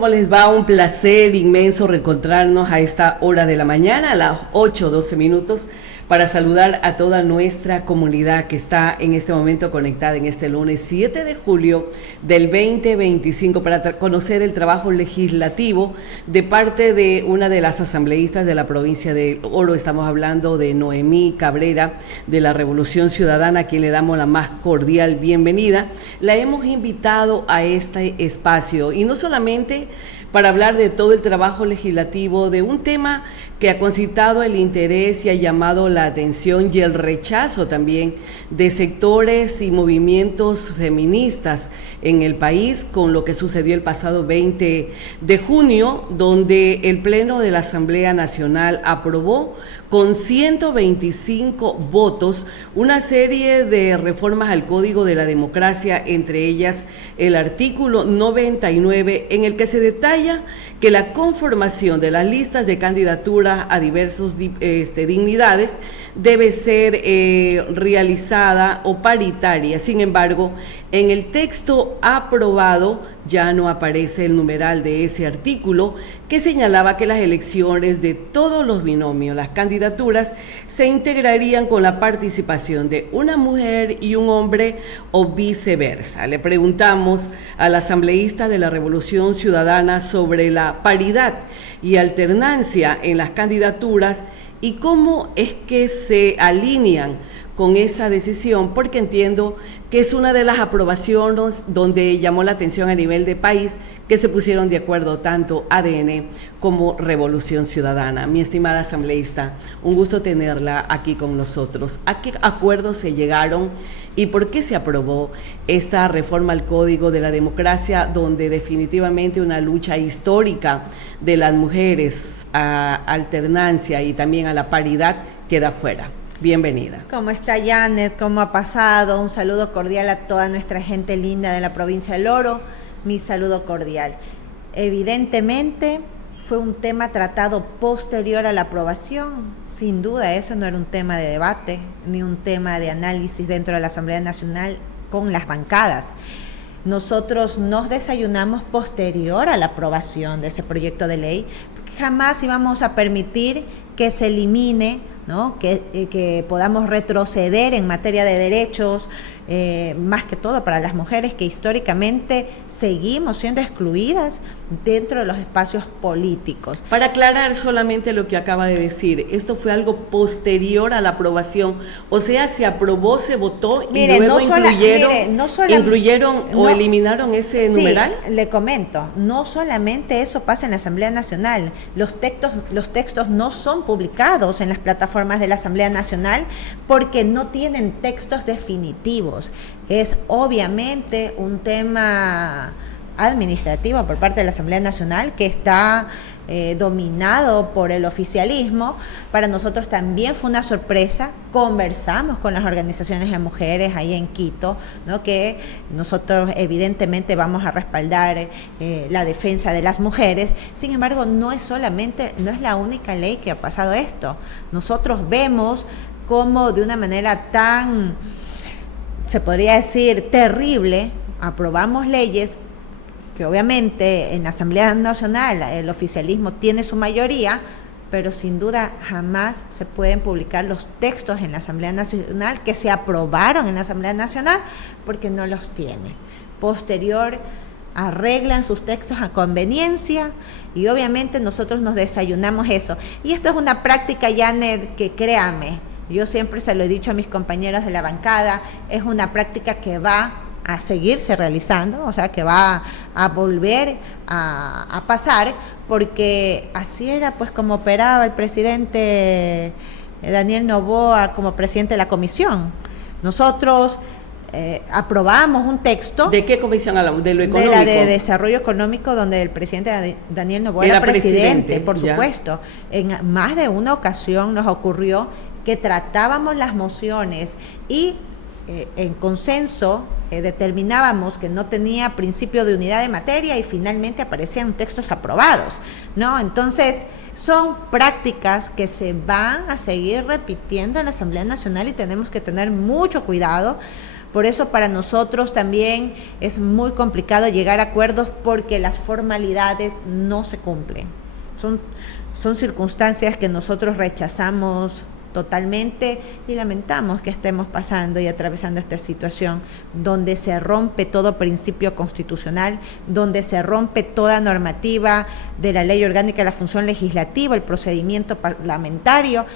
¿Cómo les va? Un placer inmenso reencontrarnos a esta hora de la mañana, a las 8:12, para saludar a toda nuestra comunidad que está en este momento conectada en este lunes 7 de julio del 2025 para conocer el trabajo legislativo de parte de una de las asambleístas de la provincia de Oro. Estamos hablando de Noemí Cabrera de la Revolución Ciudadana, a quien le damos la más cordial bienvenida. La hemos invitado a este espacio y no solamente para hablar de todo el trabajo legislativo, de un tema que ha concitado el interés y ha llamado la atención y el rechazo también de sectores y movimientos feministas en el país, con lo que sucedió el pasado 20 de junio, donde el Pleno de la Asamblea Nacional aprobó con 125 votos una serie de reformas al Código de la Democracia, entre ellas el artículo 99, en el que se detalla que la conformación de las listas de candidaturas a diversas dignidades debe ser realizada o paritaria. Sin embargo, en el texto aprobado ya no aparece el numeral de ese artículo que señalaba que las elecciones de todos los binomios, las candidaturas, se integrarían con la participación de una mujer y un hombre o viceversa. Le preguntamos al asambleísta de la Revolución Ciudadana sobre la paridad y alternancia en las candidaturas y cómo es que se alinean con esa decisión, porque entiendo que es una de las aprobaciones donde llamó la atención a nivel de país que se pusieron de acuerdo tanto ADN como Revolución Ciudadana. Mi estimada asambleísta, un gusto tenerla aquí con nosotros. ¿A qué acuerdos se llegaron y por qué se aprobó esta reforma al Código de la Democracia, donde definitivamente una lucha histórica de las mujeres a alternancia y también a la paridad queda fuera? Bienvenida. ¿Cómo está Janet? ¿Cómo ha pasado? Un saludo cordial a toda nuestra gente linda de la provincia del Oro. Mi saludo cordial. Evidentemente fue un tema tratado posterior a la aprobación. Sin duda eso no era un tema de debate ni un tema de análisis dentro de la Asamblea Nacional con las bancadas. Nosotros nos desayunamos posterior a la aprobación de ese proyecto de ley, porque jamás íbamos a permitir que se elimine, ¿no? Que podamos retroceder en materia de derechos, más que todo para las mujeres que históricamente seguimos siendo excluidas dentro de los espacios políticos. Para aclarar solamente lo que acaba de decir, esto fue algo posterior a la aprobación, o sea, se aprobó, se votó y luego incluyeron o eliminaron ese numeral. Le comento, no solamente eso pasa en la Asamblea Nacional, los textos no son publicados en las plataformas de la Asamblea Nacional porque no tienen textos definitivos. Es obviamente un tema administrativo por parte de la Asamblea Nacional que está dominado por el oficialismo. Para nosotros también fue una sorpresa. Conversamos con las organizaciones de mujeres ahí en Quito, ¿no? Que nosotros evidentemente vamos a respaldar la defensa de las mujeres. Sin embargo, no es la única ley que ha pasado esto. Nosotros vemos cómo de una manera tan, se podría decir, terrible, aprobamos leyes que obviamente en la Asamblea Nacional el oficialismo tiene su mayoría, pero sin duda jamás se pueden publicar los textos en la Asamblea Nacional que se aprobaron en la Asamblea Nacional porque no los tiene. Posterior arreglan sus textos a conveniencia y obviamente nosotros nos desayunamos eso. Y esto es una práctica, Janet, que créame, yo siempre se lo he dicho a mis compañeros de la bancada, es una práctica que va a seguirse realizando, o sea, que va a volver a pasar, porque así era pues como operaba el presidente Daniel Noboa como presidente de la comisión. Nosotros aprobamos un texto. ¿De qué comisión hablamos? ¿De lo económico? De la de desarrollo económico, donde el presidente Daniel Noboa era presidente, por supuesto. En más de una ocasión nos ocurrió que tratábamos las mociones y en consenso determinábamos que no tenía principio de unidad de materia y finalmente aparecían textos aprobados, ¿no? Entonces, son prácticas que se van a seguir repitiendo en la Asamblea Nacional y tenemos que tener mucho cuidado Por eso para nosotros también es muy complicado llegar a acuerdos porque las formalidades no se cumplen. Son circunstancias que nosotros rechazamos totalmente y lamentamos que estemos pasando y atravesando esta situación donde se rompe todo principio constitucional, donde se rompe toda normativa de la ley orgánica de la función legislativa, el procedimiento parlamentario,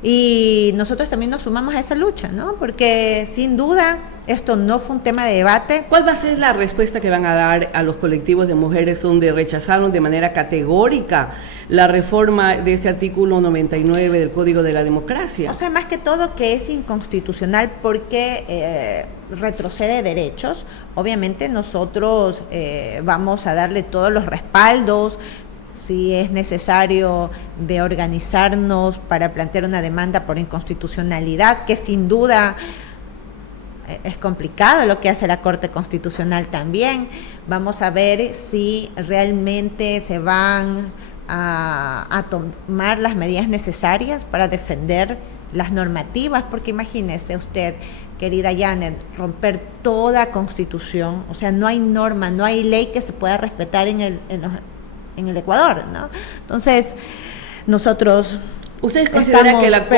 y nosotros también nos sumamos a esa lucha, ¿no? Porque sin duda esto no fue un tema de debate. ¿Cuál va a ser la respuesta que van a dar a los colectivos de mujeres donde rechazaron de manera categórica la reforma de este artículo 99 del Código de la Democracia? O sea, más que todo que es inconstitucional porque retrocede derechos. Obviamente nosotros vamos a darle todos los respaldos, si es necesario, de organizarnos para plantear una demanda por inconstitucionalidad, que sin duda es complicado lo que hace la Corte Constitucional también. Vamos a ver si realmente se van a tomar las medidas necesarias para defender las normativas, porque imagínese usted, querida Janet, romper toda constitución, o sea, no hay norma, no hay ley que se pueda respetar en el Ecuador, ¿no? Entonces, nosotros ¿Ustedes consideran que la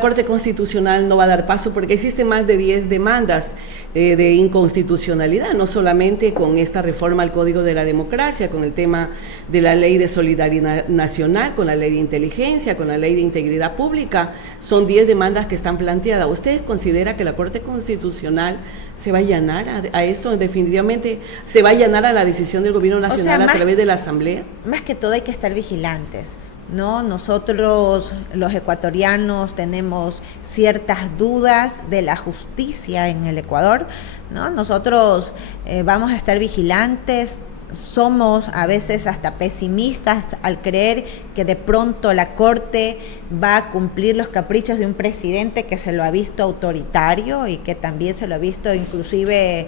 Corte Constitucional no va a dar paso? Porque existen más de 10 demandas de inconstitucionalidad, no solamente con esta reforma al Código de la Democracia, con el tema de la Ley de Solidaridad Nacional, con la Ley de Inteligencia, con la Ley de Integridad Pública. Son 10 demandas que están planteadas. ¿Ustedes consideran que la Corte Constitucional se va a allanar a esto? Definitivamente se va a allanar a la decisión del Gobierno Nacional a través de la Asamblea. Más que todo hay que estar vigilantes, ¿no? Nosotros, los ecuatorianos, tenemos ciertas dudas de la justicia en el Ecuador, ¿no? Nosotros vamos a estar vigilantes. Somos a veces hasta pesimistas al creer que de pronto la Corte va a cumplir los caprichos de un presidente que se lo ha visto autoritario y que también se lo ha visto inclusive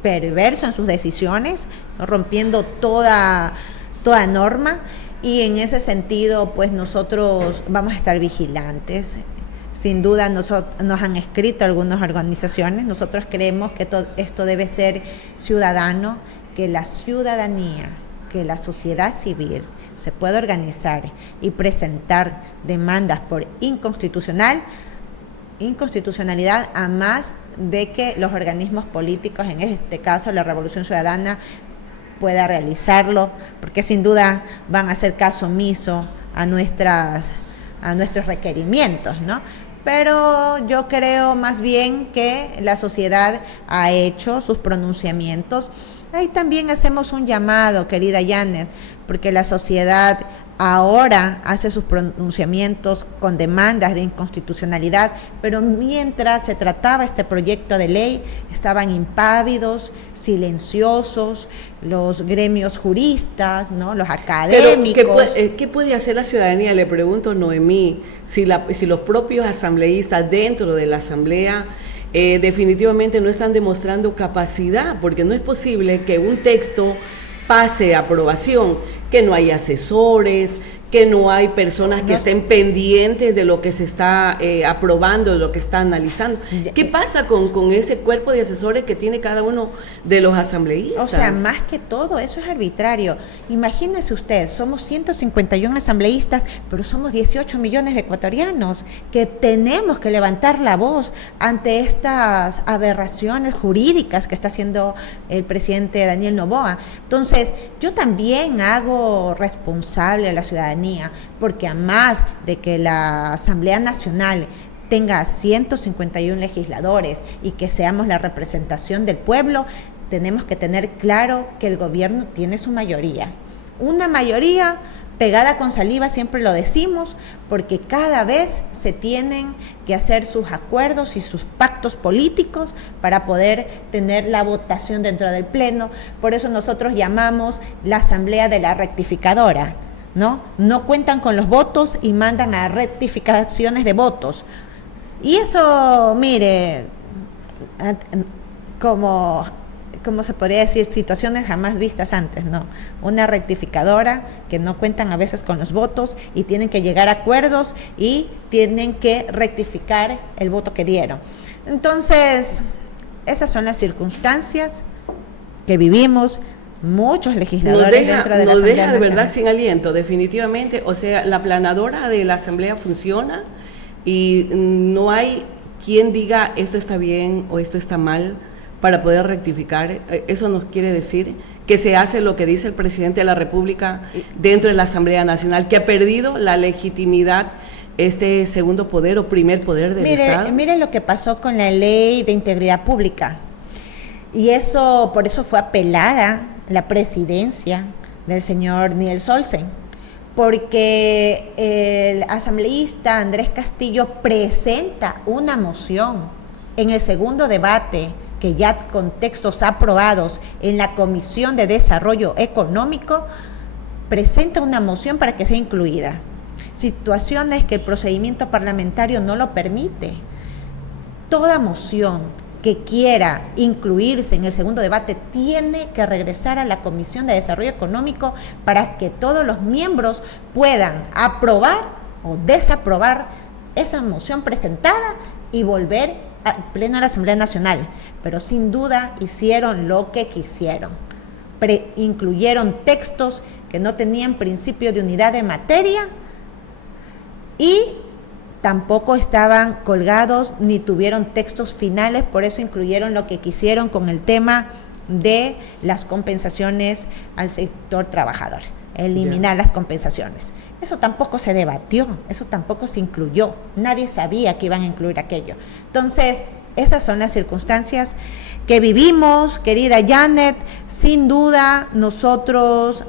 perverso en sus decisiones, ¿no? Rompiendo toda norma. Y en ese sentido, pues nosotros vamos a estar vigilantes. Sin duda nos han escrito algunas organizaciones. Nosotros creemos que esto debe ser ciudadano, que la ciudadanía, que la sociedad civil se pueda organizar y presentar demandas por inconstitucionalidad, a más de que los organismos políticos, en este caso la Revolución Ciudadana, pueda realizarlo, porque sin duda van a hacer caso omiso a nuestros requerimientos, ¿no? Pero yo creo más bien que la sociedad ha hecho sus pronunciamientos. Ahí también hacemos un llamado, querida Janet, porque la sociedad ahora hace sus pronunciamientos con demandas de inconstitucionalidad, pero mientras se trataba este proyecto de ley, estaban impávidos, silenciosos, los gremios juristas, ¿no? Los académicos. Pero, ¿qué puede hacer la ciudadanía? Le pregunto, Noemí, si los propios asambleístas dentro de la asamblea definitivamente no están demostrando capacidad, porque no es posible que un texto pase a aprobación, que no hay asesores, que no hay personas que estén pendientes de lo que se está aprobando, de lo que está analizando. ¿Qué pasa con ese cuerpo de asesores que tiene cada uno de los asambleístas? O sea, más que todo, eso es arbitrario. Imagínese usted, somos 151 asambleístas, pero somos 18 millones de ecuatorianos que tenemos que levantar la voz ante estas aberraciones jurídicas que está haciendo el presidente Daniel Noboa. Entonces, yo también hago responsable a la ciudadanía, porque a más de que la Asamblea Nacional tenga 151 legisladores y que seamos la representación del pueblo, tenemos que tener claro que el gobierno tiene su mayoría. Una mayoría pegada con saliva, siempre lo decimos, porque cada vez se tienen que hacer sus acuerdos y sus pactos políticos para poder tener la votación dentro del Pleno. Por eso nosotros llamamos la Asamblea de la Rectificadora, ¿no? No cuentan con los votos y mandan a rectificaciones de votos. Y eso, mire, como se podría decir, situaciones jamás vistas antes, ¿no? Una rectificadora que no cuentan a veces con los votos y tienen que llegar a acuerdos y tienen que rectificar el voto que dieron. Entonces, esas son las circunstancias que vivimos muchos legisladores dentro de la Asamblea Nos deja de Nacional. verdad sin aliento, definitivamente. O sea, la planadora de la Asamblea funciona y no hay quien diga esto está bien o esto está mal para poder rectificar. Eso nos quiere decir que se hace lo que dice el presidente de la República dentro de la Asamblea Nacional, que ha perdido la legitimidad este segundo poder o primer poder del Estado. Mire lo que pasó con la ley de integridad pública. Y eso, por eso fue apelada la presidencia del señor Niels Olsen, porque el asambleísta Andrés Castillo presenta una moción en el segundo debate, que ya con textos aprobados en la Comisión de Desarrollo Económico, presenta una moción para que sea incluida. Situaciones que el procedimiento parlamentario no lo permite. Toda moción que quiera incluirse en el segundo debate tiene que regresar a la Comisión de Desarrollo Económico para que todos los miembros puedan aprobar o desaprobar esa moción presentada y volver al pleno de la Asamblea Nacional. Pero sin duda hicieron lo que quisieron. Incluyeron textos que no tenían principio de unidad de materia y tampoco estaban colgados ni tuvieron textos finales, por eso incluyeron lo que quisieron con el tema de las compensaciones al sector trabajador, eliminar las compensaciones. Eso tampoco se debatió, eso tampoco se incluyó, nadie sabía que iban a incluir aquello. Entonces, esas son las circunstancias que vivimos, querida Janet. Sin duda, nosotros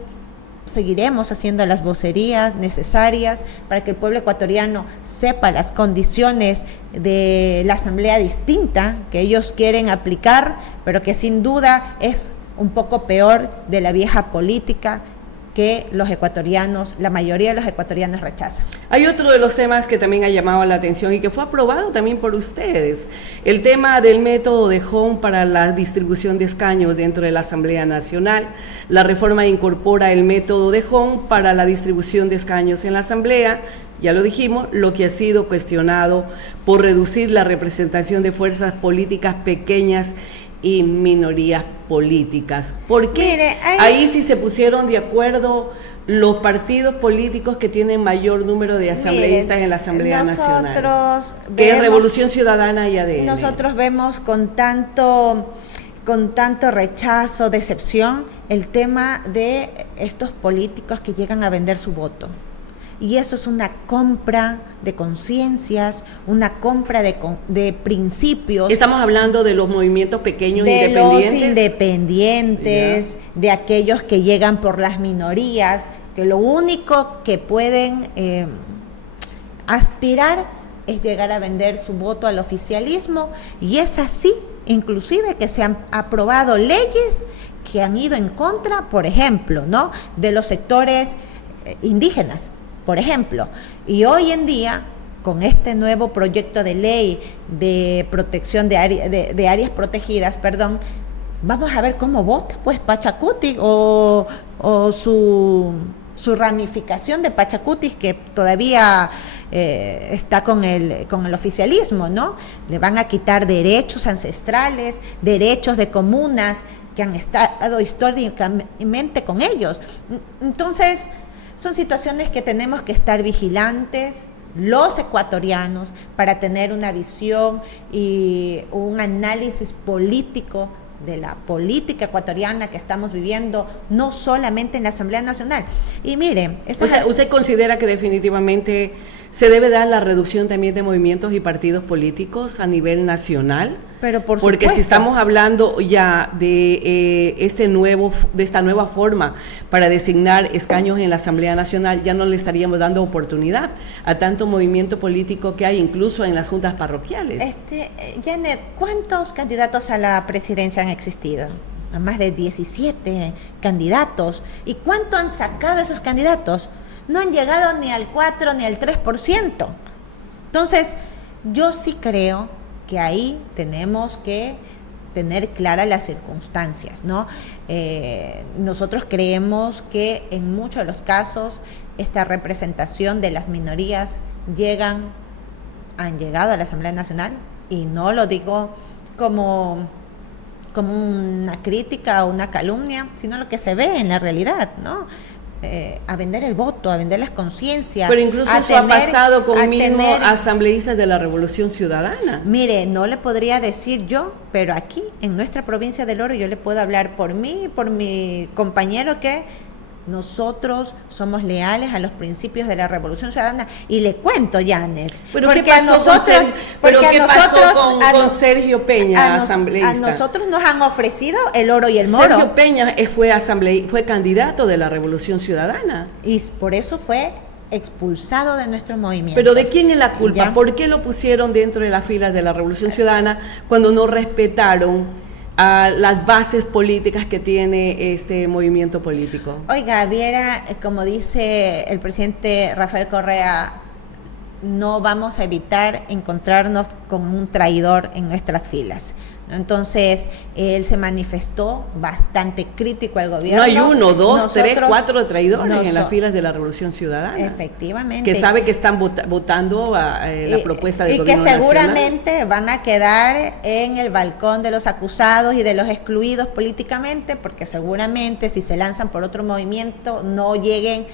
seguiremos haciendo las vocerías necesarias para que el pueblo ecuatoriano sepa las condiciones de la asamblea distinta que ellos quieren aplicar, pero que sin duda es un poco peor de la vieja política que los ecuatorianos, la mayoría de los ecuatorianos rechazan. Hay otro de los temas que también ha llamado la atención y que fue aprobado también por ustedes, el tema del método de Home para la distribución de escaños dentro de la Asamblea Nacional. La reforma incorpora el método de Home para la distribución de escaños en la Asamblea, ya lo dijimos, lo que ha sido cuestionado por reducir la representación de fuerzas políticas pequeñas y minorías políticas. ¿Por qué? Mire, ahí sí se pusieron de acuerdo los partidos políticos que tienen mayor número de asambleístas en la Asamblea Nacional? Que es Revolución Ciudadana y ADN. Nosotros vemos con tanto rechazo, decepción, el tema de estos políticos que llegan a vender su voto. Y eso es una compra de conciencias, una compra de principios. Estamos hablando de los movimientos pequeños de independientes. Los independientes, de aquellos que llegan por las minorías, que lo único que pueden aspirar es llegar a vender su voto al oficialismo, y es así, inclusive, que se han aprobado leyes que han ido en contra, por ejemplo, ¿no?, de los sectores indígenas, por ejemplo. Y hoy en día, con este nuevo proyecto de ley de protección de áreas protegidas, vamos a ver cómo vota pues Pachacuti o su ramificación de Pachacuti, que todavía está con el oficialismo, ¿no? Le van a quitar derechos ancestrales, derechos de comunas que han estado históricamente con ellos. Entonces, son situaciones que tenemos que estar vigilantes, los ecuatorianos, para tener una visión y un análisis político de la política ecuatoriana que estamos viviendo, no solamente en la Asamblea Nacional. Y mire, o sea, ¿usted considera que definitivamente se debe dar la reducción también de movimientos y partidos políticos a nivel nacional? Pero por Porque supuesto, si estamos hablando ya de esta nueva forma para designar escaños en la Asamblea Nacional, ya no le estaríamos dando oportunidad a tanto movimiento político que hay incluso en las juntas parroquiales. Janet, ¿cuántos candidatos a la presidencia han existido? Más de 17 candidatos. ¿Y cuánto han sacado esos candidatos? No han llegado ni al 4 ni al 3%. Entonces, yo sí creo que ahí tenemos que tener claras las circunstancias, ¿no? Nosotros creemos que en muchos de los casos esta representación de las minorías han llegado a la Asamblea Nacional, y no lo digo como como una crítica o una calumnia, sino lo que se ve en la realidad, ¿no? A vender el voto, a vender las conciencias. Pero incluso eso ha pasado con mismos asambleístas de la Revolución Ciudadana. Mire, no le podría decir yo, pero aquí en nuestra provincia del Oro yo le puedo hablar por mí y por mi compañero que nosotros somos leales a los principios de la Revolución Ciudadana. Y le cuento, Janet. ¿Pero qué pasó con Sergio Peña, asambleísta? A nosotros nos han ofrecido el oro y el moro. Sergio Peña fue candidato de la Revolución Ciudadana. Y por eso fue expulsado de nuestro movimiento. ¿Pero de quién es la culpa? ¿Ya? ¿Por qué lo pusieron dentro de las filas de la Revolución Ciudadana cuando no respetaron a las bases políticas que tiene este movimiento político? Oiga, viera, como dice el presidente Rafael Correa, no vamos a evitar encontrarnos con un traidor en nuestras filas. Entonces, él se manifestó bastante crítico al gobierno. No hay 1, 2, 3, 4 traidores en las filas de la Revolución Ciudadana. Efectivamente. Que sabe que están votando la propuesta del gobierno nacional. Y que seguramente nacional van a quedar en el balcón de los acusados y de los excluidos políticamente, porque seguramente si se lanzan por otro movimiento no lleguen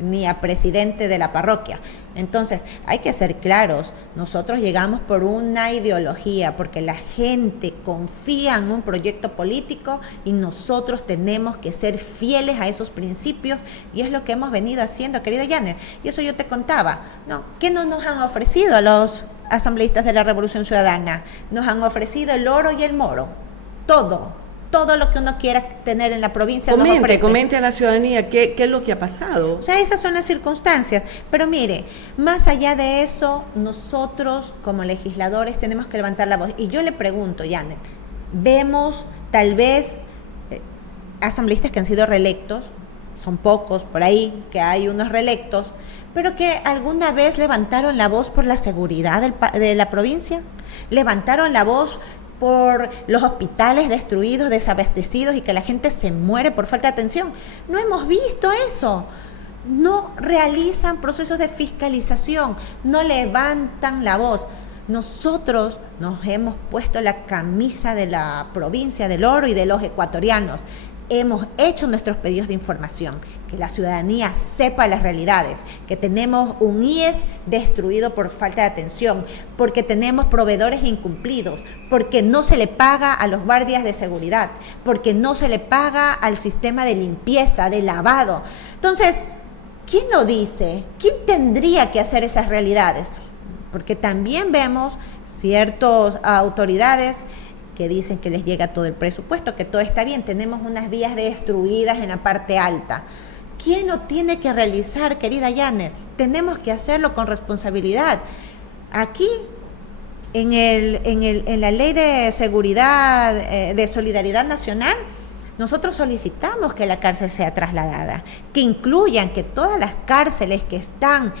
ni a presidente de la parroquia. Entonces, hay que ser claros, nosotros llegamos por una ideología, porque la gente confía en un proyecto político y nosotros tenemos que ser fieles a esos principios, y es lo que hemos venido haciendo, querida Janet. Y eso yo te contaba, ¿no? ¿Qué no nos han ofrecido a los asambleístas de la Revolución Ciudadana? Nos han ofrecido el oro y el moro, todo lo que uno quiera tener en la provincia. Comente a la ciudadanía qué es lo que ha pasado. O sea, esas son las circunstancias. Pero mire, más allá de eso, nosotros como legisladores tenemos que levantar la voz. Y yo le pregunto, Janet, vemos tal vez asambleístas que han sido reelectos, son pocos por ahí, que hay unos reelectos, pero que alguna vez levantaron la voz por la seguridad de la provincia, levantaron la voz por los hospitales destruidos, desabastecidos y que la gente se muere por falta de atención. No hemos visto eso. No realizan procesos de fiscalización, no levantan la voz. Nosotros nos hemos puesto la camisa de la provincia del Oro y de los ecuatorianos. Hemos hecho nuestros pedidos de información, que la ciudadanía sepa las realidades, que tenemos un IES destruido por falta de atención, porque tenemos proveedores incumplidos, porque no se le paga a los guardias de seguridad, porque no se le paga al sistema de limpieza, de lavado. Entonces, ¿quién lo dice? ¿Quién tendría que hacer esas realidades? Porque también vemos ciertas autoridades que dicen que les llega todo el presupuesto, que todo está bien, tenemos unas vías destruidas en la parte alta. ¿Quién lo tiene que realizar, querida Janet? Tenemos que hacerlo con responsabilidad. Aquí, en la Ley de Seguridad, de Solidaridad Nacional, nosotros solicitamos que la cárcel sea trasladada, que incluyan que todas las cárceles que están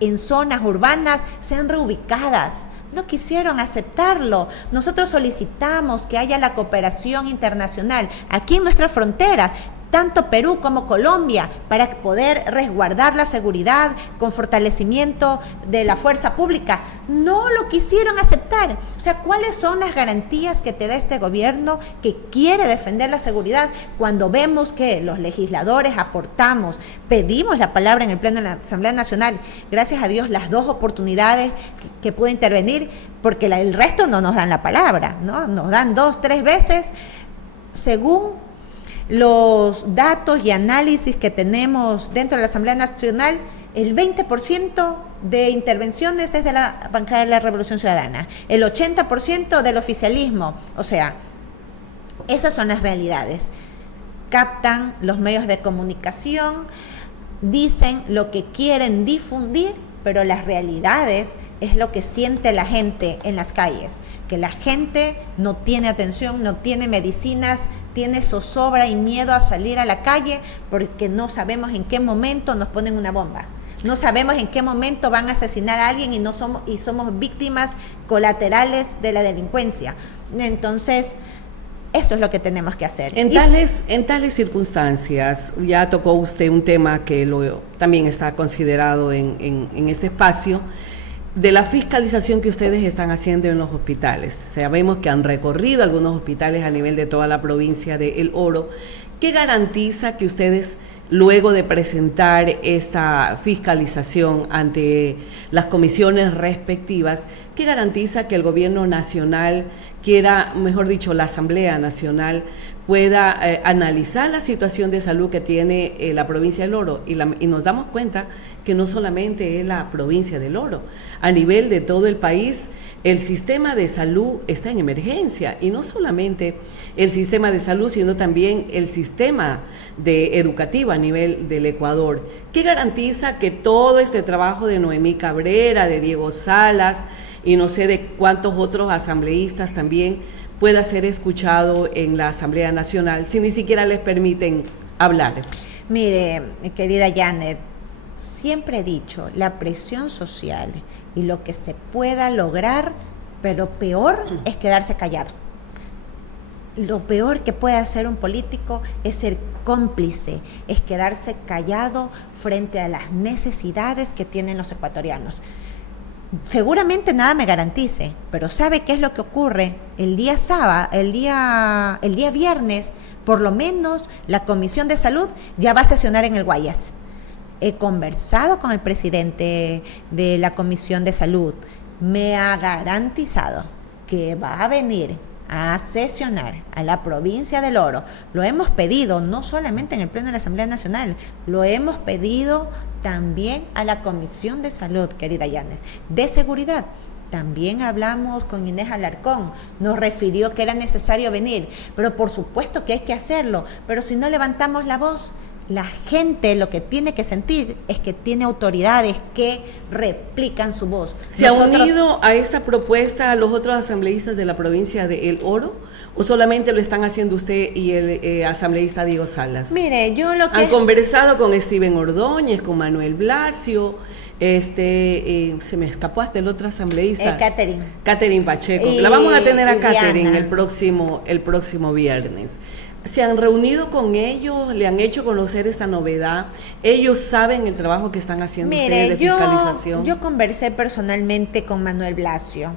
en zonas urbanas sean reubicadas. No quisieron aceptarlo. Nosotros solicitamos que haya la cooperación internacional aquí en nuestra frontera, tanto Perú como Colombia, para poder resguardar la seguridad con fortalecimiento de la fuerza pública. No lo quisieron aceptar. O sea, ¿cuáles son las garantías que te da este gobierno que quiere defender la seguridad cuando vemos que los legisladores aportamos, pedimos la palabra en el Pleno de la Asamblea Nacional? Gracias a Dios, las 2 oportunidades que pude intervenir, porque el resto no nos dan la palabra, ¿no? Nos dan 2, 3 veces, según los datos y análisis que tenemos dentro de la Asamblea Nacional. El 20% de intervenciones es de la bancada de la Revolución Ciudadana, el 80% del oficialismo. O sea, esas son las realidades. Captan los medios de comunicación, dicen lo que quieren difundir, pero las realidades es lo que siente la gente en las calles, que la gente no tiene atención, no tiene medicinas, tiene zozobra y miedo a salir a la calle porque no sabemos en qué momento nos ponen una bomba. No sabemos en qué momento van a asesinar a alguien y somos víctimas colaterales de la delincuencia. Entonces, eso es lo que tenemos que hacer. En tales circunstancias, ya tocó usted un tema que también está considerado en este espacio, de la fiscalización que ustedes están haciendo en los hospitales. Sabemos que han recorrido algunos hospitales a nivel de toda la provincia de El Oro. ¿Qué garantiza que ustedes, luego de presentar esta fiscalización ante las comisiones respectivas, qué garantiza que el gobierno nacional quiera, mejor dicho, la Asamblea Nacional pueda analizar la situación de salud que tiene la provincia del Oro? Y nos damos cuenta que no solamente es la provincia del Oro, a nivel de todo el país el sistema de salud está en emergencia, y no solamente el sistema de salud, sino también el sistema educativo a nivel del Ecuador. ¿Qué garantiza que todo este trabajo de Noemí Cabrera, de Diego Salas y no sé de cuántos otros asambleístas también pueda ser escuchado en la Asamblea Nacional si ni siquiera les permiten hablar? Mire, querida Janet, siempre he dicho, la presión social y lo que se pueda lograr, pero peor es quedarse callado. Lo peor que puede hacer un político es ser cómplice, es quedarse callado frente a las necesidades que tienen los ecuatorianos. Seguramente nada me garantice, pero ¿sabe qué es lo que ocurre? El día sábado, el día viernes, por lo menos la Comisión de Salud ya va a sesionar en el Guayas. He conversado con el presidente de la Comisión de Salud. Me ha garantizado que va a venir a sesionar a la provincia del Oro. Lo hemos pedido no solamente en el Pleno de la Asamblea Nacional, lo hemos pedido también a la Comisión de Salud, querida Yanes, de Seguridad. También hablamos con Inés Alarcón, nos refirió que era necesario venir, pero por supuesto que hay que hacerlo, pero si no levantamos la voz, la gente lo que tiene que sentir es que tiene autoridades que replican su voz. ¿Se ha unido a esta propuesta a los otros asambleístas de la provincia de El Oro? ¿O solamente lo están haciendo usted y el asambleísta Diego Salas? Mire, yo lo que... Han conversado con Steven Ordóñez, con Manuel Blasio, se me escapó hasta el otro asambleísta. Catherine Pacheco. La vamos a tener a Catherine el próximo viernes. ¿Se han reunido con ellos? ¿Le han hecho conocer esta novedad? ¿Ellos saben el trabajo que están haciendo ustedes de fiscalización? Yo conversé personalmente con Manuel Blasio.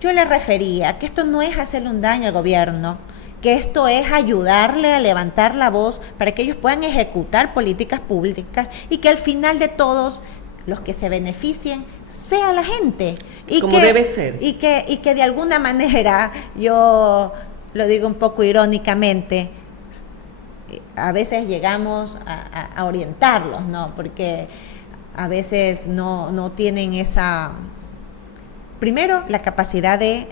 Yo le refería que esto no es hacerle un daño al gobierno, que esto es ayudarle a levantar la voz para que ellos puedan ejecutar políticas públicas y que al final de todos los que se beneficien sea la gente. Y como debe ser. Y que de alguna manera, yo lo digo un poco irónicamente, a veces llegamos a orientarlos, ¿no? Porque a veces no tienen esa, primero, la capacidad de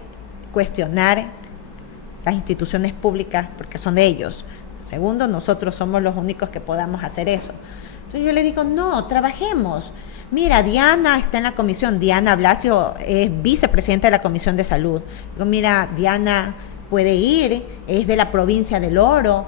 cuestionar las instituciones públicas porque son de ellos. Segundo, nosotros somos los únicos que podamos hacer eso. Entonces yo le digo, no, trabajemos. Mira, Diana está en la comisión, Diana Blasio es vicepresidenta de la Comisión de Salud. Digo, mira, Diana puede ir, es de la provincia del Oro.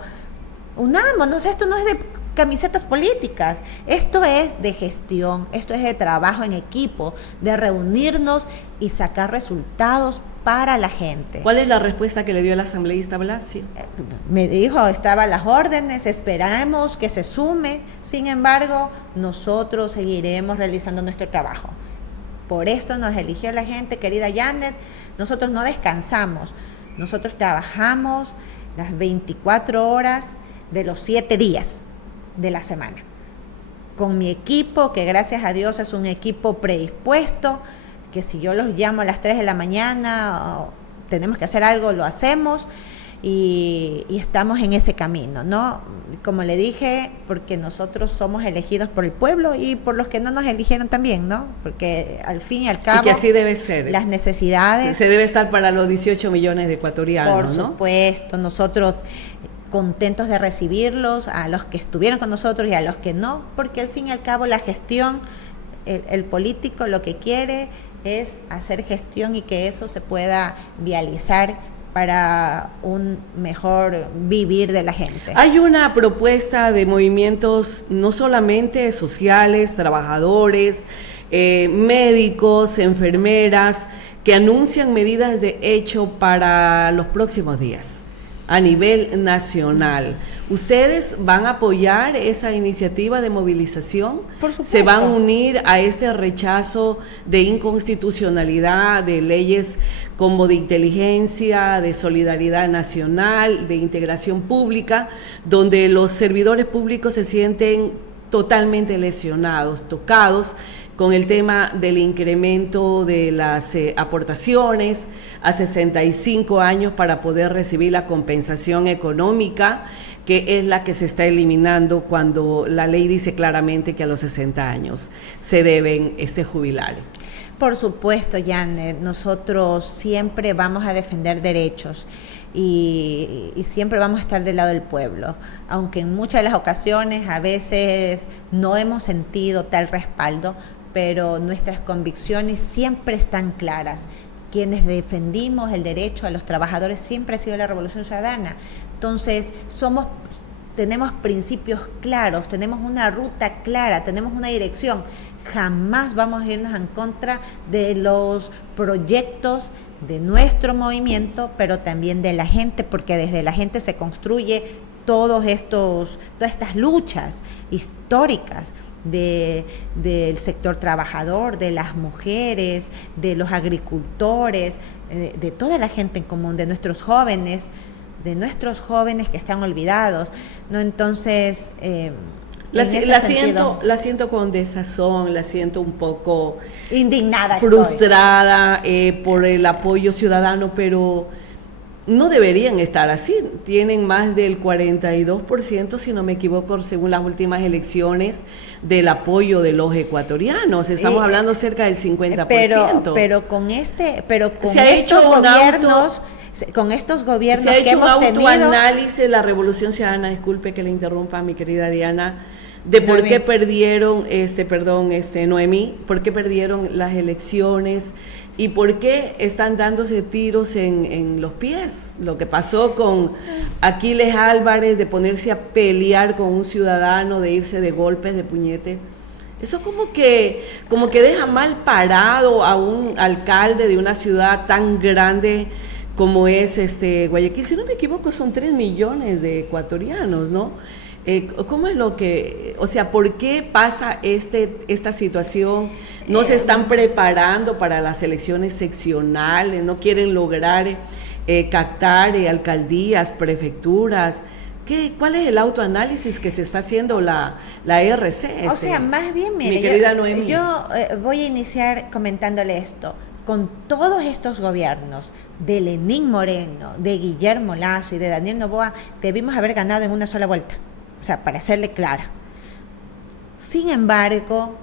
Unámonos, esto no es de camisetas políticas, esto es de gestión, esto es de trabajo en equipo, de reunirnos y sacar resultados para la gente. ¿Cuál es la respuesta que le dio el asambleísta Blasio? Me dijo, estaba a las órdenes, esperamos que se sume, sin embargo, nosotros seguiremos realizando nuestro trabajo. Por esto nos eligió la gente, querida Janet, nosotros no descansamos, nosotros trabajamos las 24 horas de los 7 días de la semana, con mi equipo, que gracias a Dios es un equipo predispuesto, que si yo los llamo a las 3 de la mañana, tenemos que hacer algo, lo hacemos, y estamos en ese camino, ¿no? Como le dije, porque nosotros somos elegidos por el pueblo y por los que no nos eligieron también, ¿no? Porque al fin y al cabo... Y que así debe ser. Las necesidades... Se debe estar para los 18 millones de ecuatorianos, ¿no? Por supuesto, nosotros contentos de recibirlos, a los que estuvieron con nosotros y a los que no, porque al fin y al cabo la gestión, el político lo que quiere es hacer gestión y que eso se pueda vializar para un mejor vivir de la gente. Hay una propuesta de movimientos no solamente sociales, trabajadores, médicos, enfermeras, que anuncian medidas de hecho para los próximos días a nivel nacional. ¿Ustedes van a apoyar esa iniciativa de movilización? Por supuesto. ¿Se van a unir a este rechazo de inconstitucionalidad de leyes como de inteligencia, de solidaridad nacional, de integración pública, donde los servidores públicos se sienten totalmente lesionados, tocados con el tema del incremento de las aportaciones a 65 años para poder recibir la compensación económica, que es la que se está eliminando cuando la ley dice claramente que a los 60 años se deben jubilar? Por supuesto, Janet, nosotros siempre vamos a defender derechos y siempre vamos a estar del lado del pueblo, aunque en muchas de las ocasiones a veces no hemos sentido tal respaldo, pero nuestras convicciones siempre están claras. Quienes defendimos el derecho a los trabajadores siempre ha sido la Revolución Ciudadana. Entonces, tenemos principios claros, tenemos una ruta clara, tenemos una dirección. Jamás vamos a irnos en contra de los proyectos de nuestro movimiento, pero también de la gente, porque desde la gente se construye todas estas luchas históricas del sector trabajador, de las mujeres, de los agricultores, de toda la gente en común, de nuestros jóvenes que están olvidados, ¿no? Entonces, la siento con desazón, la siento un poco indignada, frustrada por el apoyo ciudadano, pero no deberían estar así. Tienen más del 42%, si no me equivoco, según las últimas elecciones, del apoyo de los ecuatorianos. Estamos hablando cerca del 50%. Pero con estos gobiernos se ha hecho que hemos tenido, un autoanálisis, la Revolución Ciudadana, disculpe que le interrumpa, mi querida Diana, de por qué perdieron, Noemí, por qué perdieron las elecciones y por qué están dándose tiros en los pies. Lo que pasó con Aquiles Álvarez, de ponerse a pelear con un ciudadano, de irse de golpes, de puñetes. Eso como que deja mal parado a un alcalde de una ciudad tan grande como es Guayaquil. Si no me equivoco, son 3 millones de ecuatorianos, ¿no? ¿Cómo es por qué pasa esta situación? ¿No se están preparando para las elecciones seccionales? ¿No quieren lograr captar alcaldías, prefecturas? ¿Cuál es el autoanálisis que se está haciendo la RC? Más bien, mire, mi querida Noemí. Yo voy a iniciar comentándole esto. Con todos estos gobiernos de Lenín Moreno, de Guillermo Lasso y de Daniel Noboa, debimos haber ganado en una sola vuelta. O sea, para serle clara. Sin embargo,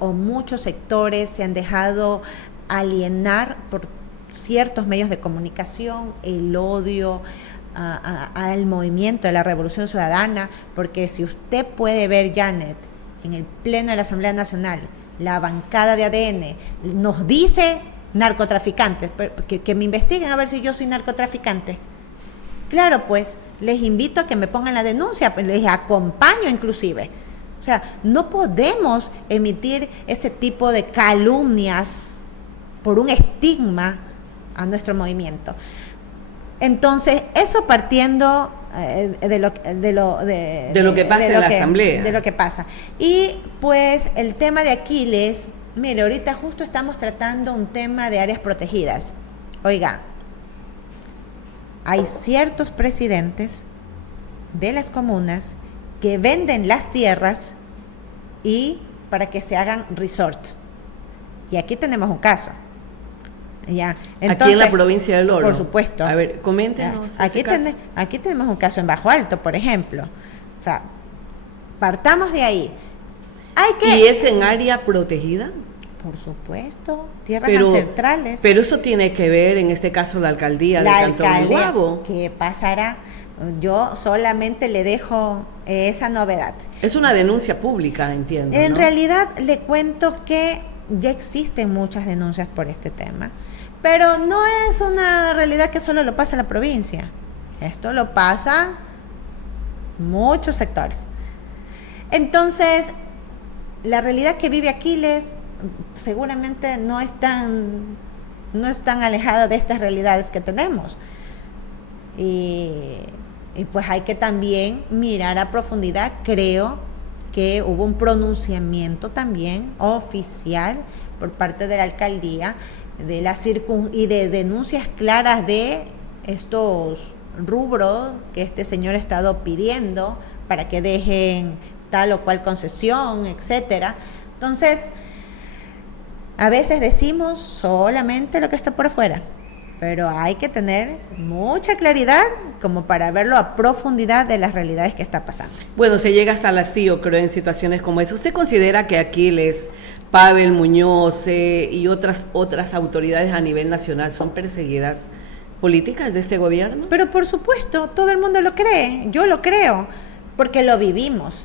muchos sectores se han dejado alienar por ciertos medios de comunicación, el odio al movimiento de la Revolución Ciudadana, porque si usted puede ver, Janet, en el Pleno de la Asamblea Nacional, la bancada de ADN nos dice narcotraficantes, que me investiguen a ver si yo soy narcotraficante. Claro, pues, les invito a que me pongan la denuncia, les acompaño inclusive. O sea, no podemos emitir ese tipo de calumnias por un estigma a nuestro movimiento. Entonces, eso partiendo de lo que pasa en la asamblea. De lo que pasa. Y pues el tema de Aquiles, mire, ahorita justo estamos tratando un tema de áreas protegidas. Oiga, hay ciertos presidentes de las comunas que venden las tierras y para que se hagan resorts. Y aquí tenemos un caso. Ya. Entonces, aquí en la provincia del Oro. Por supuesto. A ver, coméntenos. Aquí tenemos un caso en Bajo Alto, por ejemplo. O sea, partamos de ahí. ¿Y es en área protegida? Por supuesto, tierras ancestrales. Pero eso tiene que ver, en este caso, la alcaldía del Cantón del Guabo. ¿Qué pasará? Yo solamente le dejo esa novedad. Es una denuncia pública, entiendo. En realidad, le cuento que ya existen muchas denuncias por este tema, pero no es una realidad que solo lo pasa en la provincia. Esto lo pasa muchos sectores. Entonces, la realidad que vive Aquiles seguramente no es tan alejada de estas realidades que tenemos. Y Y pues hay que también mirar a profundidad. Creo que hubo un pronunciamiento también oficial por parte de la alcaldía y de denuncias claras de estos rubros que este señor ha estado pidiendo para que dejen tal o cual concesión, etcétera. Entonces, a veces decimos solamente lo que está por afuera, pero hay que tener mucha claridad como para verlo a profundidad de las realidades que está pasando. Bueno, se llega hasta el hastío, creo, en situaciones como esa. ¿Usted considera que Aquiles, Pavel Muñoz y otras autoridades a nivel nacional son perseguidas políticas de este gobierno? Pero por supuesto, todo el mundo lo cree, yo lo creo, porque lo vivimos.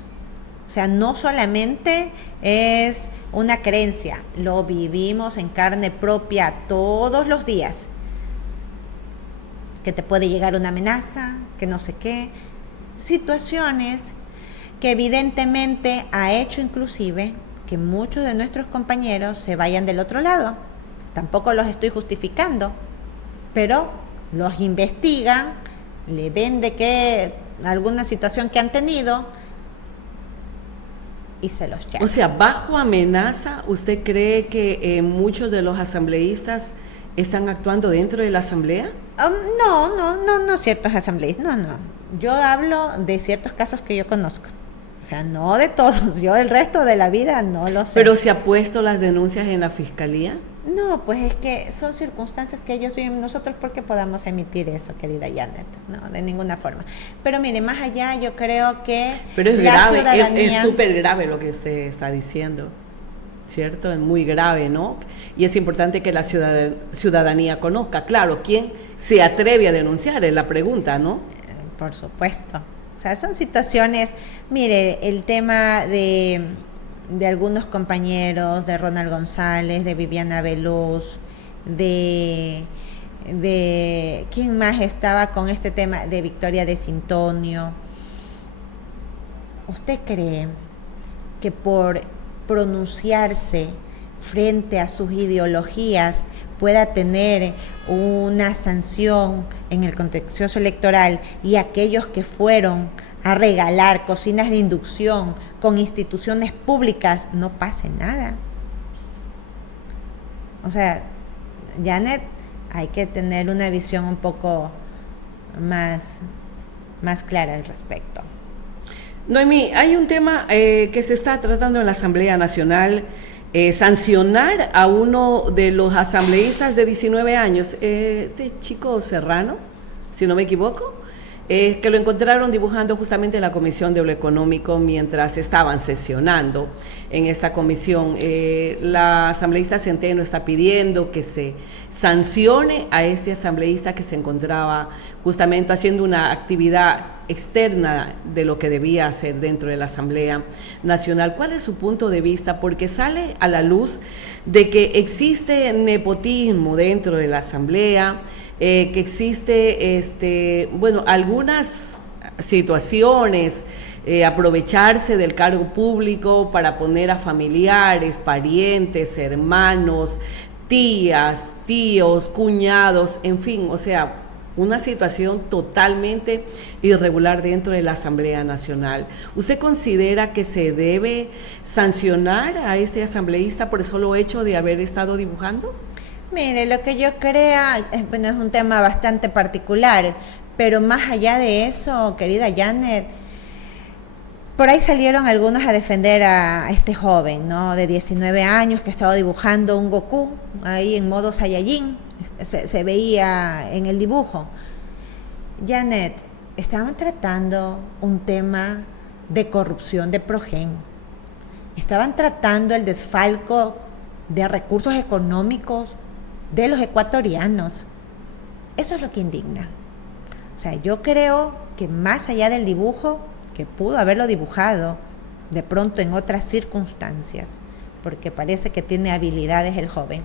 O sea, no solamente es una creencia, lo vivimos en carne propia todos los días. Que te puede llegar una amenaza, que no sé qué. Situaciones que evidentemente ha hecho inclusive que muchos de nuestros compañeros se vayan del otro lado. Tampoco los estoy justificando, pero los investigan, le ven de qué alguna situación que han tenido y se los echan. O sea, bajo amenaza, ¿usted cree que muchos de los asambleístas están actuando dentro de la asamblea? No ciertos asambleístas, no. Yo hablo de ciertos casos que yo conozco. O sea, no de todos. Yo el resto de la vida no lo sé. ¿Pero se ha puesto las denuncias en la fiscalía? No, pues es que son circunstancias que ellos viven. Nosotros, ¿por qué podamos emitir eso, querida Janet? No, de ninguna forma. Pero mire, más allá, yo creo que pero es la grave, ciudadanía... es súper grave lo que usted está diciendo, ¿cierto? Es muy grave, ¿no? Y es importante que la ciudadanía conozca. Claro, ¿quién se atreve a denunciar? Es la pregunta, ¿no? Por supuesto. O sea, son situaciones... Mire, el tema de algunos compañeros, de Ronald González, de Viviana Veloz, de ¿quién más estaba con este tema? De Victoria de Sintonio. ¿Usted cree que por pronunciarse frente a sus ideologías pueda tener una sanción en el contencioso electoral y aquellos que fueron a regalar cocinas de inducción con instituciones públicas no pase nada? O sea, Janet, hay que tener una visión un poco más clara al respecto. Noemí, hay un tema que se está tratando en la Asamblea Nacional, sancionar a uno de los asambleístas de 19 años, este chico Serrano, si no me equivoco, que lo encontraron dibujando justamente en la Comisión de lo Económico mientras estaban sesionando en esta comisión. La asambleísta Centeno está pidiendo que se sancione a este asambleísta que se encontraba justamente haciendo una actividad externa de lo que debía hacer dentro de la Asamblea Nacional. ¿Cuál es su punto de vista? Porque sale a la luz de que existe nepotismo dentro de la Asamblea, que existe, algunas situaciones, aprovecharse del cargo público para poner a familiares, parientes, hermanos, tías, tíos, cuñados, en fin, o sea, una situación totalmente irregular dentro de la Asamblea Nacional. ¿Usted considera que se debe sancionar a este asambleísta por el solo hecho de haber estado dibujando? Mire, lo que yo crea, es un tema bastante particular, pero más allá de eso, querida Janet, por ahí salieron algunos a defender a este joven, ¿no? De 19 años que estaba dibujando un Goku ahí en modo Saiyajin, se veía en el dibujo. Janet, estaban tratando un tema de corrupción de Progen, estaban tratando el desfalco de recursos económicos de los ecuatorianos. Eso es lo que indigna. O sea, yo creo que más allá del dibujo, que pudo haberlo dibujado de pronto en otras circunstancias, porque parece que tiene habilidades el joven,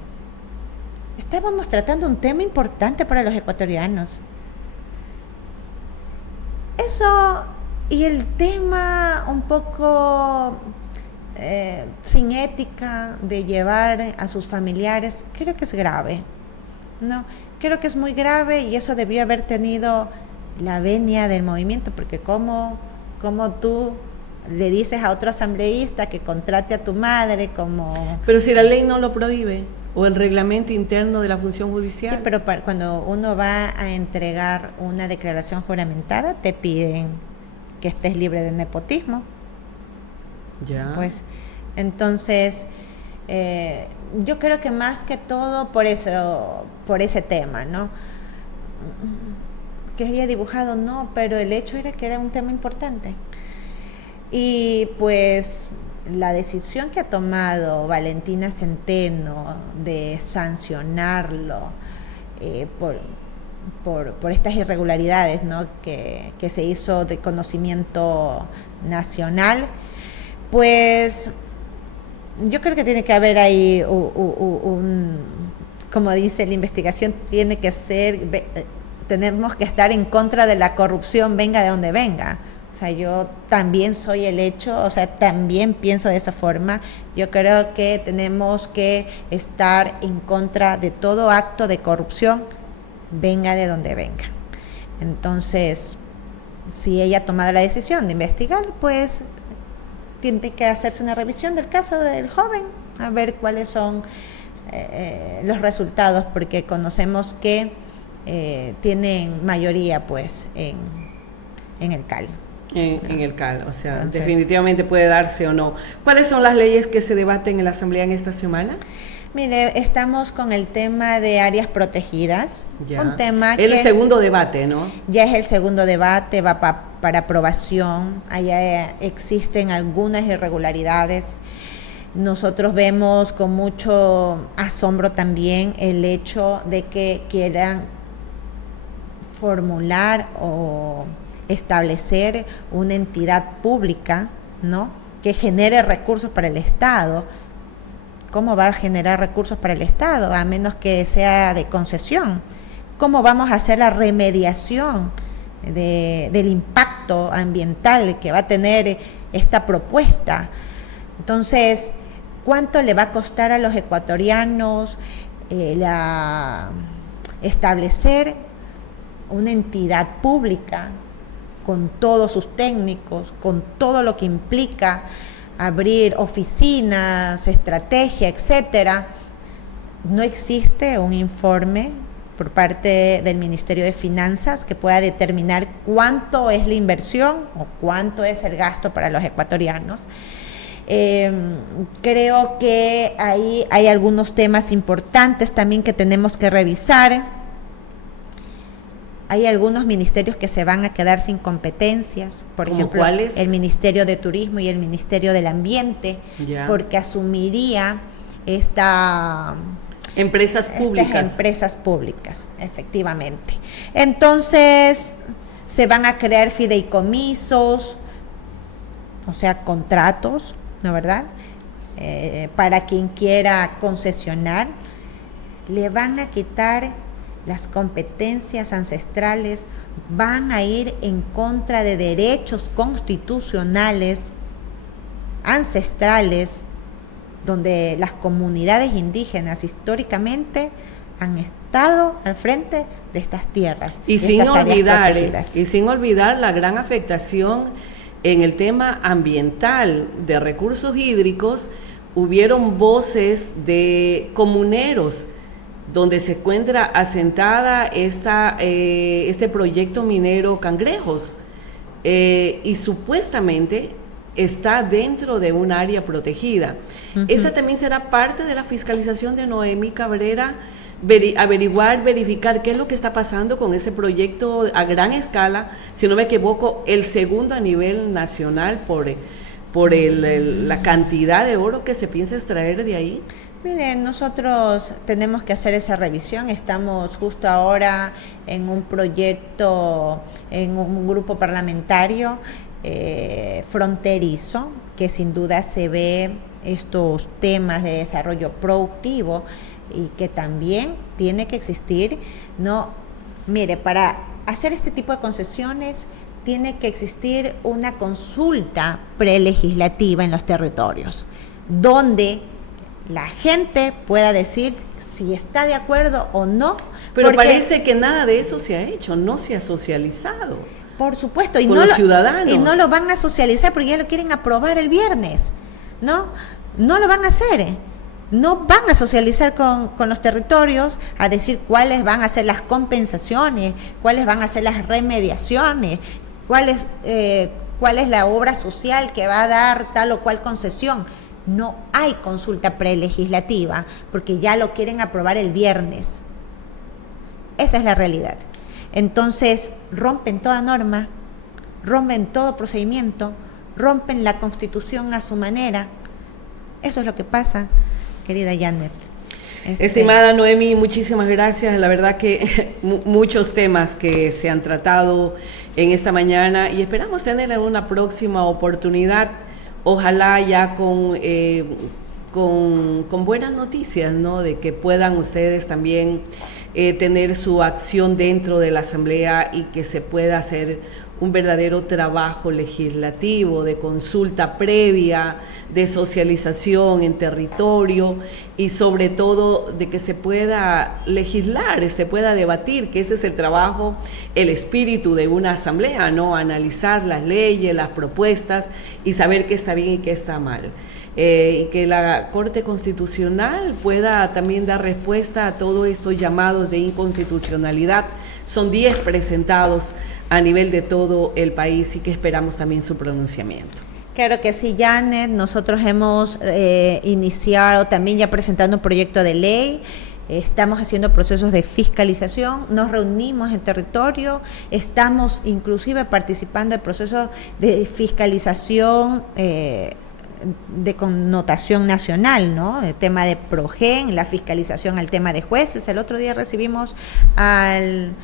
estábamos tratando un tema importante para los ecuatorianos. Eso, y el tema un poco sin ética de llevar a sus familiares, creo que es grave, ¿no? Creo que es muy grave y eso debió haber tenido la venia del movimiento, porque como tú le dices a otro asambleísta que contrate a tu madre como... Pero si la ley no lo prohíbe, o el reglamento interno de la función judicial. Sí, pero cuando uno va a entregar una declaración juramentada, te piden que estés libre de nepotismo. Ya. Pues, entonces, yo creo que más que todo por ese tema, ¿no? Que haya dibujado, no, pero el hecho era que era un tema importante. Y pues la decisión que ha tomado Valentina Centeno de sancionarlo por estas irregularidades, ¿no? que se hizo de conocimiento nacional, pues yo creo que tiene que haber ahí como dice la investigación, tiene que ser, tenemos que estar en contra de la corrupción, venga de donde venga. O sea, yo también soy el hecho, o sea, también pienso de esa forma. Yo creo que tenemos que estar en contra de todo acto de corrupción, venga de donde venga. Entonces, si ella ha tomado la decisión de investigar, pues tiene que hacerse una revisión del caso del joven, a ver cuáles son los resultados, porque conocemos que tienen mayoría pues en el CAL. En el CAL, o sea, Entonces, definitivamente puede darse o no. ¿Cuáles son las leyes que se debaten en la Asamblea en esta semana? Mire, estamos con el tema de áreas protegidas, Ya. un tema El que segundo debate, ¿no? ya es el segundo debate, va para aprobación, allá existen algunas irregularidades. Nosotros vemos con mucho asombro también el hecho de que quieran formular o establecer una entidad pública, ¿no?, que genere recursos para el Estado. ¿Cómo va a generar recursos para el Estado? A menos que sea de concesión. ¿Cómo vamos a hacer la remediación del impacto ambiental que va a tener esta propuesta? Entonces, ¿cuánto le va a costar a los ecuatorianos establecer una entidad pública con todos sus técnicos, con todo lo que implica abrir oficinas, estrategia, etcétera? No existe un informe por parte del Ministerio de Finanzas que pueda determinar cuánto es la inversión o cuánto es el gasto para los ecuatorianos. Creo que ahí hay algunos temas importantes también que tenemos que revisar. Hay algunos ministerios que se van a quedar sin competencias, por ejemplo, ¿cuáles? El Ministerio de Turismo y el Ministerio del Ambiente, Ya. porque asumiría Empresas públicas. estas empresas públicas, efectivamente. Entonces, se van a crear fideicomisos, o sea, contratos, ¿no, verdad? Para quien quiera concesionar, le van a quitar las competencias ancestrales, van a ir en contra de derechos constitucionales ancestrales, donde las comunidades indígenas históricamente han estado al frente de estas tierras. Y de sin estas áreas olvidar, protegidas. y sin olvidar la gran afectación en el tema ambiental de recursos hídricos. Hubieron voces de comuneros donde se encuentra asentada este proyecto minero Cangrejos, y supuestamente está dentro de un área protegida. Uh-huh. Esa también será parte de la fiscalización de Noemí Cabrera, verificar qué es lo que está pasando con ese proyecto a gran escala, si no me equivoco, el segundo a nivel nacional por la cantidad de oro que se piensa extraer de ahí. Miren, nosotros tenemos que hacer esa revisión. Estamos justo ahora en un proyecto, en un grupo parlamentario fronterizo, que sin duda se ve estos temas de desarrollo productivo y que también tiene que existir, ¿no? Mire, para hacer este tipo de concesiones tiene que existir una consulta prelegislativa en los territorios, donde la gente pueda decir si está de acuerdo o no Pero Porque, parece que nada de eso se ha hecho, no se ha socializado. por supuesto, y con no los ciudadanos. Y no lo van a socializar porque ya lo quieren aprobar el viernes, ¿no? No lo van a hacer. No van a socializar con los territorios, a decir cuáles van a ser las compensaciones, cuáles van a ser las remediaciones, cuál es la obra social que va a dar tal o cual concesión. No hay consulta prelegislativa porque ya lo quieren aprobar el viernes. Esa es la realidad. Entonces, rompen toda norma, rompen todo procedimiento, rompen la Constitución a su manera. Eso es lo que pasa, querida Janet. Estimada Noemi, muchísimas gracias. La verdad que muchos temas que se han tratado en esta mañana y esperamos tener en una próxima oportunidad, ojalá ya con buenas noticias, ¿no? De que puedan ustedes también tener su acción dentro de la Asamblea y que se pueda hacer un verdadero trabajo legislativo de consulta previa, de socialización en territorio y sobre todo de que se pueda legislar, se pueda debatir, que ese es el trabajo, el espíritu de una asamblea, ¿no? Analizar las leyes, las propuestas y saber qué está bien y qué está mal. Y que la Corte Constitucional pueda también dar respuesta a todos estos llamados de inconstitucionalidad. Son 10 presentados a nivel de todo el país y que esperamos también su pronunciamiento. Claro que sí, Janet. Nosotros hemos iniciado también ya presentando un proyecto de ley. Estamos haciendo procesos de fiscalización, nos reunimos en territorio, estamos inclusive participando en procesos de fiscalización de connotación nacional, ¿no? El tema de Progen, la fiscalización al tema de jueces. El otro día recibimos al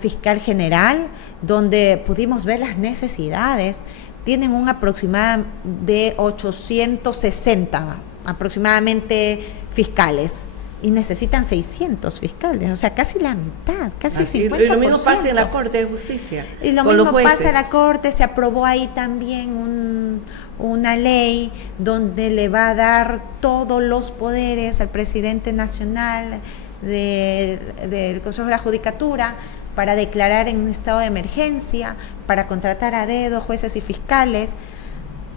fiscal general, donde pudimos ver las necesidades. Tienen un aproximado de 860 aproximadamente fiscales y necesitan 600 fiscales, o sea, casi la mitad, casi 50%. Y lo mismo pasa en la Corte de Justicia. Y lo mismo pasa en la Corte. Se aprobó ahí también una ley donde le va a dar todos los poderes al presidente nacional del Consejo de la Judicatura para declarar en un estado de emergencia, para contratar a dedo jueces y fiscales.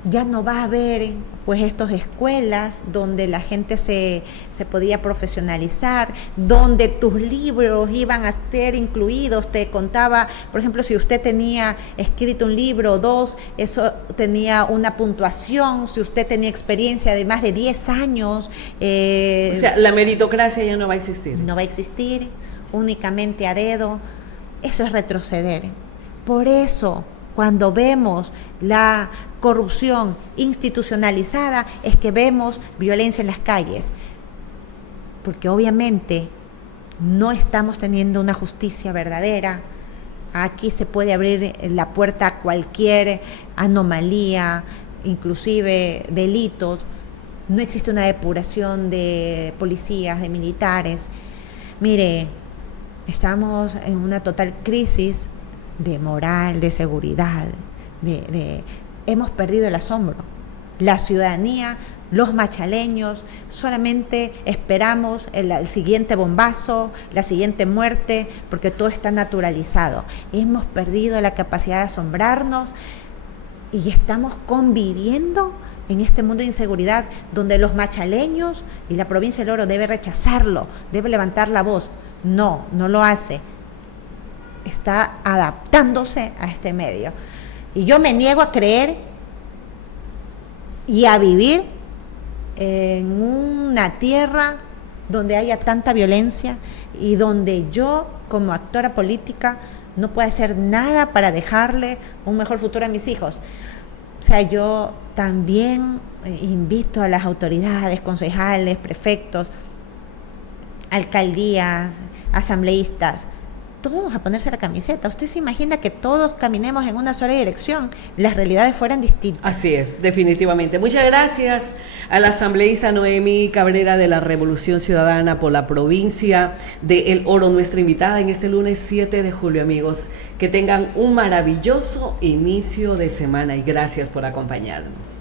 Ya no va a haber pues estas escuelas donde la gente se podía profesionalizar, donde tus libros iban a ser incluidos. Te contaba, por ejemplo, si usted tenía escrito un libro o dos, eso tenía una puntuación. Si usted tenía experiencia de más de 10 años. O sea, la meritocracia ya no va a existir. No va a existir, únicamente a dedo. Eso es retroceder. Por eso, cuando vemos la corrupción institucionalizada, es que vemos violencia en las calles, porque obviamente no estamos teniendo una justicia verdadera. Aquí se puede abrir la puerta a cualquier anomalía, inclusive delitos. No existe una depuración de policías, de militares. Mire, estamos en una total crisis de moral, de seguridad, hemos perdido el asombro. La ciudadanía, los machaleños, solamente esperamos el siguiente bombazo, la siguiente muerte, porque todo está naturalizado. Hemos perdido la capacidad de asombrarnos y estamos conviviendo en este mundo de inseguridad donde los machaleños y la provincia del Oro debe rechazarlo, debe levantar la voz. No lo hace. Está adaptándose a este medio. Y yo me niego a creer y a vivir en una tierra donde haya tanta violencia y donde yo, como actora política, no pueda hacer nada para dejarle un mejor futuro a mis hijos. O sea, yo también invito a las autoridades, concejales, prefectos, alcaldías, asambleístas, todos a ponerse la camiseta. Usted se imagina que todos caminemos en una sola dirección, las realidades fueran distintas. Así es, definitivamente. Muchas gracias a la asambleísta Noemi Cabrera de la Revolución Ciudadana por la provincia de El Oro, nuestra invitada en este lunes 7 de julio, amigos. Que tengan un maravilloso inicio de semana y gracias por acompañarnos.